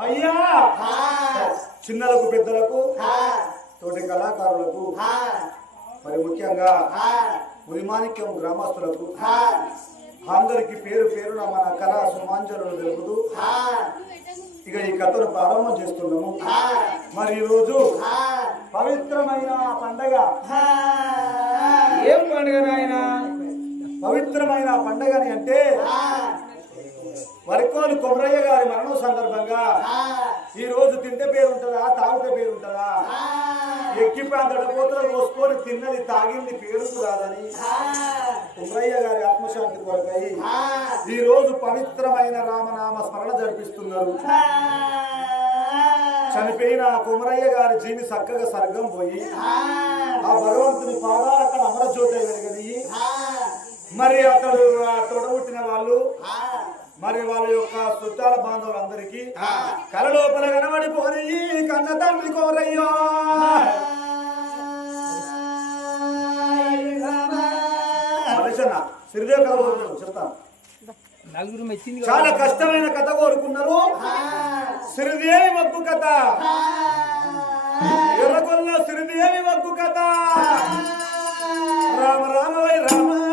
అయ్యా చిన్నలకు పెద్దలకు తోటి కళాకారులకు మరి ముఖ్యంగా ఉరిమాణిక్యం గ్రామస్తులకు అందరికి పేరు పేరున మన కళా సుమాంజలు తెలుపుతూ ఇక ఈ కథను ప్రారంభం చేస్తున్నాము. మరి ఈ రోజు పవిత్రమైన పండగ. ఏం పండుగ నాయన? పవిత్రమైన పండగని అంటే వరకోలు కొమరయ్య గారి మరణం సందర్భంగా ఈ రోజు తింటే పేరు ఉంటుందా తాగితే పేరు ఉంటుందా ఎక్కి ప్రాంతడ పోతలు పోసుకొని తిన్నది తాగింది పేరు రాదని కొమరయ్య గారి ఆత్మశాంతి కొరకై ఈ రోజు పవిత్రమైన రామనామ స్మరణ జరిపిస్తున్నారు. చనిపోయిన కొమరయ్య గారి జీవి చక్కగా స్వర్గం పోయి ఆ. భగవంతుని పాదాలు అక్కడ అమరజ్యోతి వెలిగని మరి అతడు తొడబుట్టిన వాళ్ళు మరి వాళ్ళ యొక్క చుట్టాల బాంధవులందరికీ కల లోపల కనబడిపోని కన్న తండ్రి కోరయ్యో. సిరిదేవ్ కథ కోరుకున్నాడు చెప్తాను నలుగురు మెచ్చింది చాలా కష్టమైన కథ కోరుకున్నారు. సిరిదేవి మగ్గు కథ. ఎర్రగొల్ల సిరిదేవి మగ్గు కథ. రామ రామ వై రామ రామ రామ.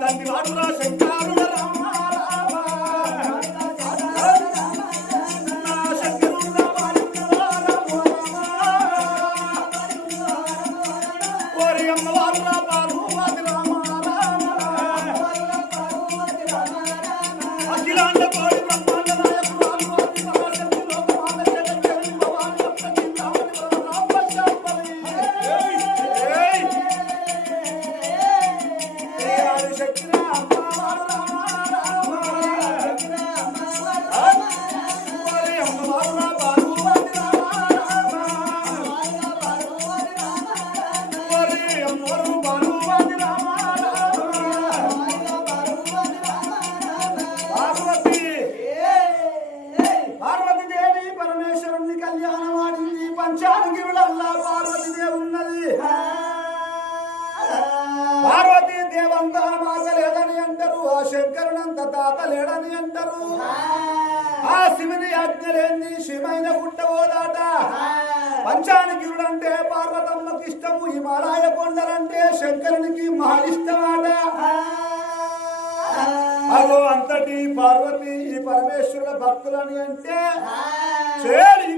తండ్రి వాడురా శంకరుడ శివుని ఆజ్ఞ లేని శివైన గుట్టవోదాట పంచానగిరుడు అంటే పార్వతమ్మకి ఇష్టము హిమాలయ కొండలంటే శంకరునికి మహాలిష్టమాట. అగో అంతటి పార్వతి ఈ పరమేశ్వరుల భక్తులని అంటే చేరి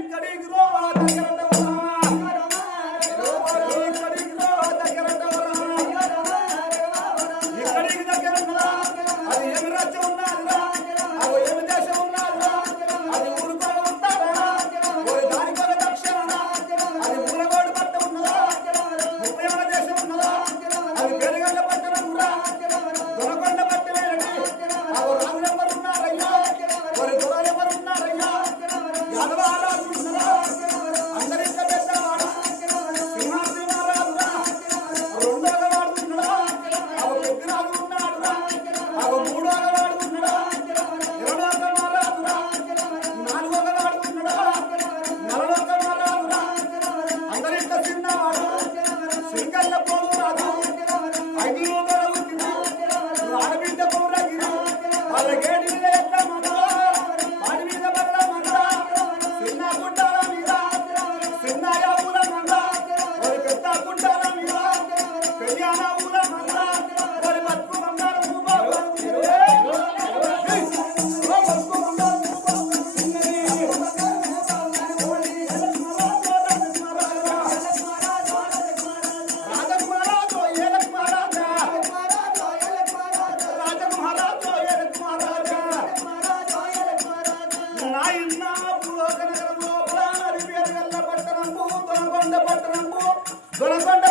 గొనకొండ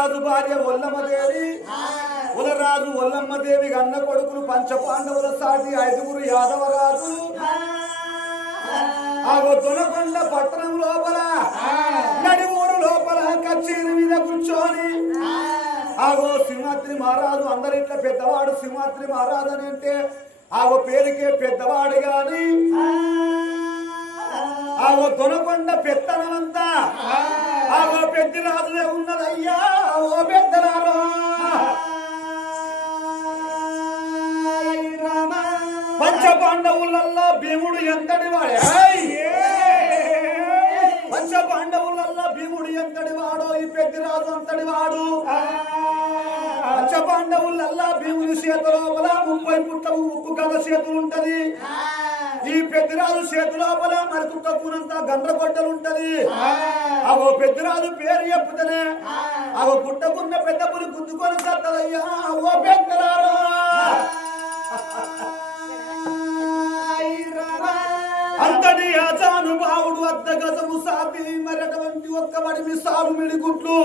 కులరాజు భార్య ఒల్లమ్మదేవి కులరాజు ఒల్లమ్మదేవి అన్న కొడుకులు పంచపాండవుల సాటి ఐదుగురు యాదవరాజు ఆగో దొనకొండ పట్టణం లోపల నడిమూడు లోపల కచేరి మీద కూర్చొని ఆగో సింహాద్రి మహారాజు అందరిట్ల పెద్దవాడు సింహాద్రి మహారాజు అని అంటే ఆగో పేరుకే పెద్దవాడు గాని ఆగో దొనకొండ పెత్తనమంతా ఆగో పెద్ద రాజులే ఉన్నదయ్యా. ఓ పెద్దలారో. పంచ పాండవులల్లా భీముడు ఎంతటి వాడే? పంచ పాండవులల్లా భీముడు ఎంతటి వాడో? ఈ పెద్దిరాజు అంతటి వాడు. పంచ పాండవులల్లా భీముడి చేతిలో ముప్పై పుట్ల ఉప్పు కథ చేతులు ఉంటది. ఈ పెద్దిరాజు చేతు లోపల మరి కుక్కకునంత గండ్ర గొడ్డలు ఉంటది అవో పెద్దిరాజు పేరు చెప్పుతనే అవో పుట్టకున్న పెద్ద పులి గుద్దుకొని సత్తదయ్యా ఓ పెద్దరారా అంతటి ఆచానుభావుడు అర్ధ గజము సాపి మరి అటువంటి ఒక్క వడిమి సాలు మిడిగుట్లు.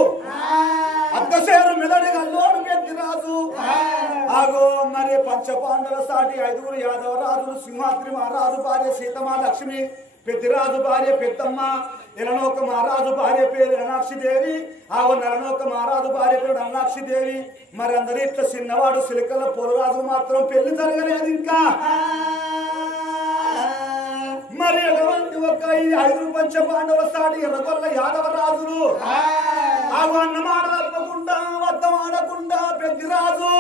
అద్దసేరు మిలడి గల్లోడు పెద్ది రాజు. ఆగో మరి పంచపాండల సాటి ఐదుగురు యాదవ రాజులు సింహాద్రి మహారాజు భార్య సీతమా లక్ష్మి పెద్దిరాజు భార్య పెద్దమ్మ ఎలనోక మహారాజు భార్య పేరు దేవి ఆగో నలనోక మహారాజు భార్య పేరు దేవి. మరి అందరి ఇట్లా చిన్నవాడు సిలికల పొలరాజు మాత్రం పెళ్ళి జరగలేదు ఇంకా. మరి ఎటువంటి ఒక్క ఈ ఐదు పంచ పాండవుల సాటి ఎర్రగొల్ల యాదవ రాజులు ఆగు అన్న మాట తప్పకుండా వద్దం ఆడకుండా పెద్దిరాజు.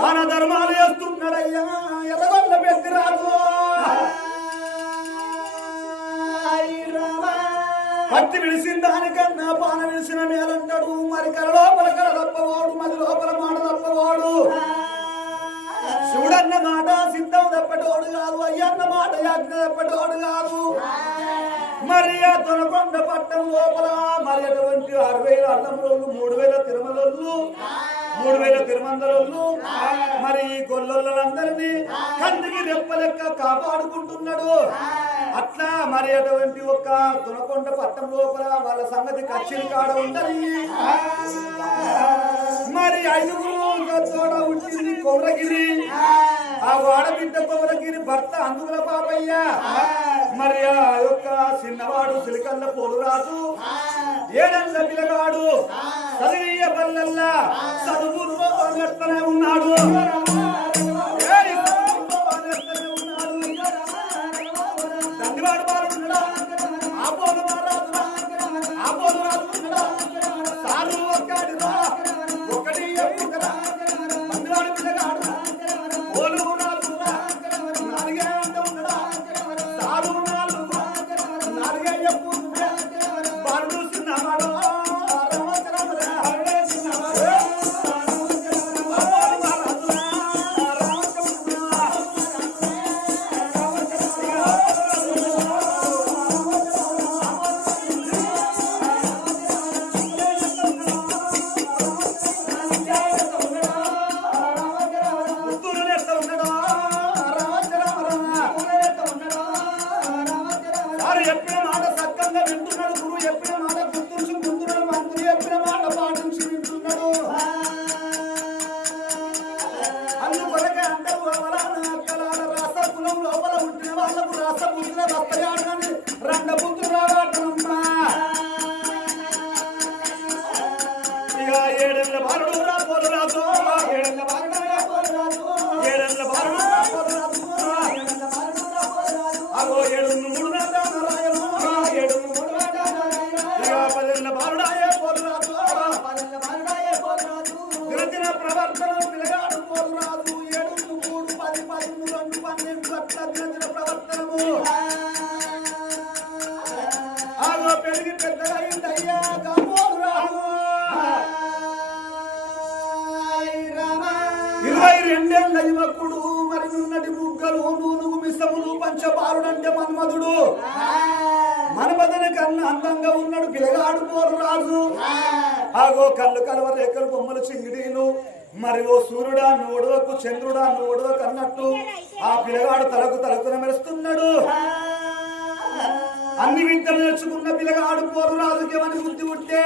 దాన ధర్మాలు చేస్తున్నాడయ్యా ఎర్రగొల్ల పెద్దిరాజు పత్తి విడిసిన దానికన్నా పాన విడిసిన మేలంటాడు. మరి కర లోపల కర తప్పవాడు మరి లోపల మాట తప్పవాడు. శివుడన్న మాట సిద్ధం తప్పటోడు కాదు అయ్యన్న మాట యాజ్ఞ తప్పటోడు కాదు. మరి ఆ తొనకొండ పట్టం లోపల మరి అటువంటి ఆరు వేల అల్లములు మూడు వేల తిరుమలలు మూడు వేల తిరుమందలు మరి ఈ గొల్లలందరినీ కంటికి రెప్పలెక్క కాపాడుకుంటున్నాడు. అట్లా మరి అటువంటి ఒక తునకొండ పట్టం లోపల వాళ్ళ సంగతి కచ్చిరి కాడ ఉండని మరి ఐదుగురు తోడ ఉంటుంది కొమరగిరి. ఆ వాడబిడ్డ కొమరగిరి భర్త అందుకుల పాపయ్య. మరి ఆ యొక్క చిన్నవాడు సిలికల్ల పోలురాజు ఏడంత పిల్లగాడు. చదివియ బల్లల్లా. చదువులో ఉన్నాడు. యువకుడు మరి ఉన్నటి బుగ్గలు నూనుగు మిసములు పంచబారుడంటే మన్మధుడు. మన్మధుని కన్నా అందంగా ఉన్నాడు పిలగాడు పోరు రాజు. ఆగో కళ్ళు కలవ రేఖలు బొమ్మలు చింగిడీలు. మరి ఓ సూర్యుడా నోడవకు చంద్రుడా నోడవకు అన్నట్టు ఆ పిల్లగాడు తలకు తలకున మెరుస్తున్నాడు. అన్ని విద్యలు నేర్చుకున్న పిల్లగాడు పోరు రాజుకేమని బుద్ధి ఉంటే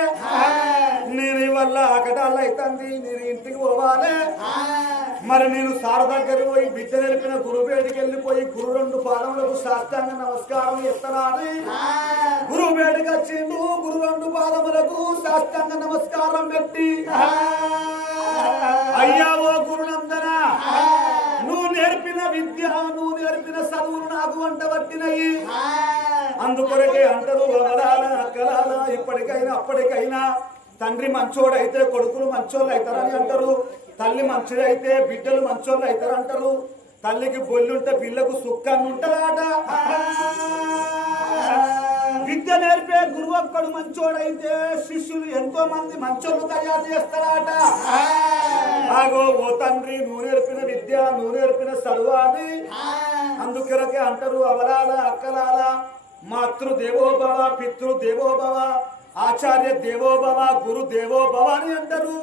నేను ఇవల్ల అకటాలు అవుతుంది నేను ఇంటికి పోవాలి. మరి నేను సార్ దగ్గర పోయి విద్య నేర్పిన గురువు బేడికి వెళ్ళిపోయి గురు రెండు పాదములకు సాష్టాంగ నమస్కారం ఎత్తరా అని గురువు బేడికి వచ్చిండు గురు రెండు పాదములకు సాష్టాంగ నమస్కారం పెట్టి. అయ్యా ఓ గురునందన నువ్వు నేర్పిన విద్య నువ్వు నేర్పిన చదువులు నాకు వంట పట్టినయి. అందుకొరకే అంటారు అవలాల అక్కలాల ఇప్పటికైనా అప్పటికైనా. తండ్రి మంచోడైతే కొడుకులు మంచోళ్ళు అవుతారని అంటారు. తల్లి మంచిదైతే బిడ్డలు మంచోళ్ళు అవుతారు అంటారు తల్లికి బొల్లుంటే పిల్లకు సుఖంగా ఉంటదాట విద్య నేర్పే గురువు ఒక్కడు మంచోడైతే శిష్యులు ఎంతో మంది మంచోళ్ళు తయారు చేస్తారట. ఆగో ఓ తండ్రి నువ్వు నేర్పిన విద్య నువ్వు నేర్పిన చదువు అని అందుకొరకే అంటారు అవలాల అక్కలాల మాతృ దేవోభవ పితృ దేవోభవ ఆచార్య దేవోభవ గురు దేవోభవ అని అంటారు.